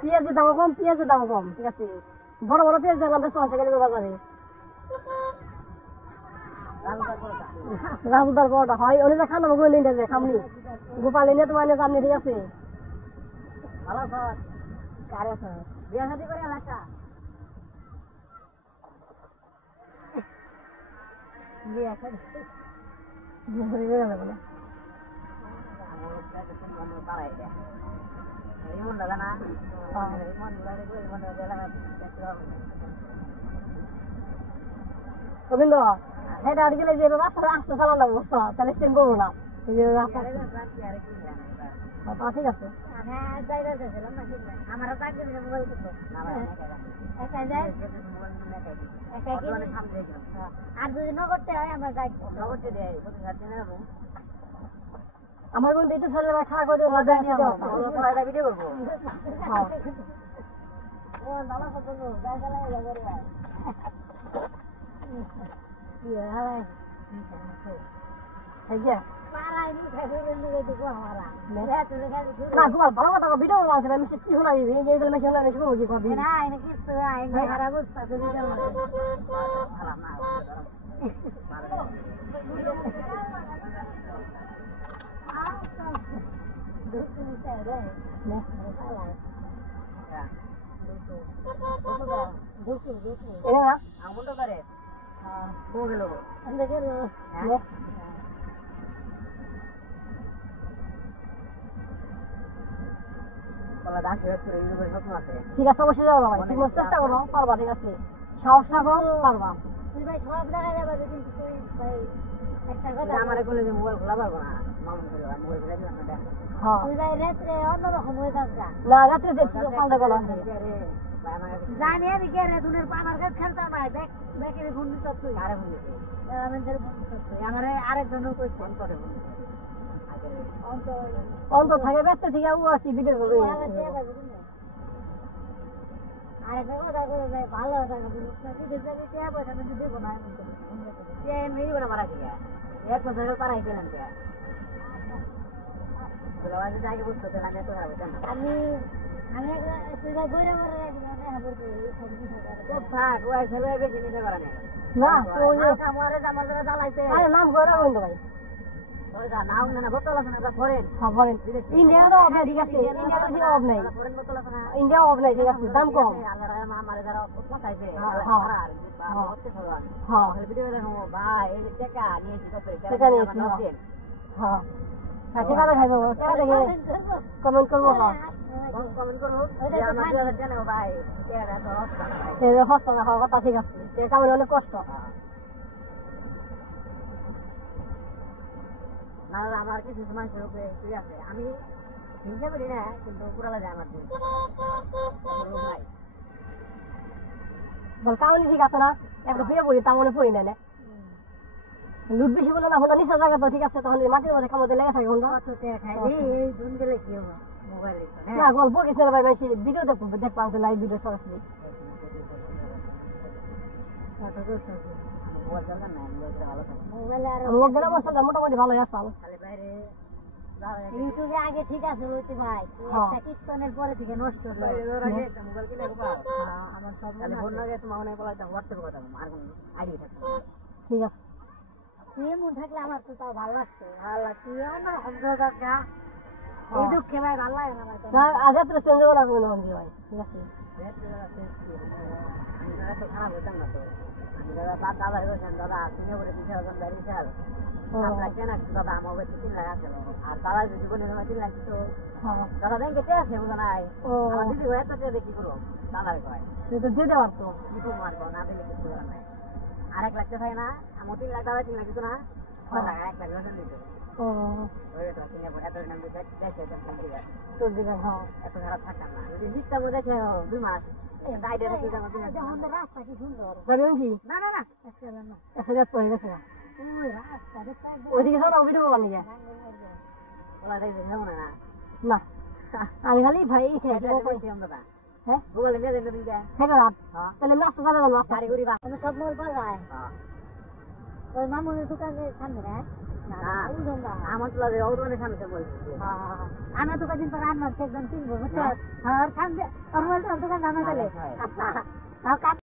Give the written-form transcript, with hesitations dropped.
পেঁয়াজের দাম কম, পেঁয়াজের দাম কম, ঠিক আছে। বড় বড় পেঁয়াজ দেখলাম ৫০ টাকা বাজারে। রাজুদার বড়টা হয় ওনে যা খান গোল নিয়ে যাবে খামনি গোপাল এনে তোমার এনে সামনে, ঠিক আছে। ভালো স্যার কারে স্যার বিয়া শাদি করে এলাকা বিয়া শাদি বিয়া শাদি করে এলাকা বলে আমার কাছে কোন মন পারাই দে এই মন লাগা না এই মন লাগে এই মন লাগা গোবিন্দ এটা আর গেলে যে রাস্তা রাস্তা চালানো অবস্থা তাহলে স্টেন করবো না, ঠিক আছে। আমার কিন্তু একটু ছেলে খাওয়া করে ভিডিও করবো। ভালো কথা ভিডিও আছে কি শোনাবি ঠিক আছে, অবশ্যই যাবো ভাই, তুমি চেষ্টা করো পারবা, ঠিক আছে, সাহস রাখো পারবা। আমার কলেজে মোবাইল খোলা পারবো না, রাত্রে জানি আমি কে রে দুনের আমার কাছে খেলতে নাই ব্যাকের ফোন দিত তুই আরে ফোন দিত আমারে আরেকজনও কইছে ফোন করে অন্ত থাকে ব্যস্ত থেকে ও আসি ভিডিও করবে আরে কথা করে ভাই ভালো টাকা দিল ভিডিও করে তে পয়সা আমি দেব না কে মেরি বড় মারা দিয়া এক বছর পারাই দিলাম কে বলাবাজে আগে বুঝতে দিলাম এত হবে আমি আমি তুই ভাই বইরা মরে রাখলাম না হাবর তো থাক ওই ছেলে বেশি নিতে পারে না তো ওই আমারে আমার দ্বারা জ্বালাইতে আরে নাম কইরা বন্ধ ভাই ওইটা নাও না বোতল আছে না ফরেন ফরেন ইন্ডিয়া তো অফ নাই, ঠিক আছে, ইন্ডিয়া তো অফ নাই, ফরেন বোতল আছে না ইন্ডিয়া অফ নাই, ঠিক আছে, দাম কম আমারে যারা পছাইছে হ্যাঁ হ্যাঁ ভিডিও দেখো ভাই এই টাকা নিয়েছি কত টাকা নিয়েছি হ্যাঁ টাকা দেখাইবো টাকা দেখে কমেন্ট করবো হ্যাঁ কমেন্ট করবো যে আমার 2000 জানাও ভাই এটা তো হস্তা না হওয়ার কথা, ঠিক আছে, টাকা মানে অনেক কষ্ট না আমার কিছু মানুষের উপরে ঠিক আছে আমি হিংসা করি না কিন্তু পুরালা যায় আমার বল কাউনি ঠিক আছে না একটা বিয়ে পড়ি তা মনে পড়ি না লুট বেশি বলে না হলো নিচা জায়গা তো ঠিক আছে, তখন মাটির মধ্যে খামতে লেগে থাকে না গল্প কিছু না ভাই বেশি ভিডিও দেখবো লাইভ ভিডিও সরাসরি মোটামুটি ভালো আসতাম ইউটিউবে আগে ঠিক আছে ভাই কীর্তনের পরে থেকে নষ্ট ঠিক আছে তুই মন থাকলে আমার তো তাও ভালো লাগছে ভালো লাগছে এই দুঃখে ভাই ভালো লাগে না আগে তো চেঞ্জ করা লাগবে না ভাই, ঠিক আছে খারাপ হতাম না তো দাদা দাদা বলছেন দাদা তুমি করে 20,000 দাঁড়িয়ে চাল লাগছে না দাদা আমার 3 লাখ আছে আর দাদা যদি বলে 3 লাখ তো দাদা ব্যাংকে কে আছে বুঝা নাই আমার দিদি ভাই এত কি করবো দাদার কয় তুই তো দিয়ে দেওয়ার তো কিছু মারবো না দিলে কিছু করার নাই আর 1 লাখ থাকে না আমার 3 লাখ দাদা 3 লাখ দিত না 6 লাখ 1 লাখ দাদা দিত ওই তো তুমি এত নাম দিতে দেখে তো দিবে হ্যাঁ এত খারাপ থাকতাম না যদি জিতটা মধ্যে দেখে 2 মাস আইডিয়া রাখি যাবো আমাদের রাস্তা কি সুন্দর যাবেন কি না না না একটা যাচ্ছে হয়ে গেছে ওই রাস্তা দেখতে ওইদিকে যাও ভিডিও করবার নিয়ে ওলা দেখতে যাবো না না আমি খালি ভাই খেয়ে কইছি আমরা হ্যাঁ গুগলে নিয়ে দেন দিন হ্যাঁ রাত তাহলে রাস্তা চালাবো না গাড়ি গুড়ি বাস সব মোর পাওয়া যায় ওই মামুনের দোকানের সামনে না আমার তো লাগে ওর সামনে বলছি আমরা তো কদিন পর আনলাম একজন কিনবো বুঝছো আর সামনে ওর দোকান জানা গেলে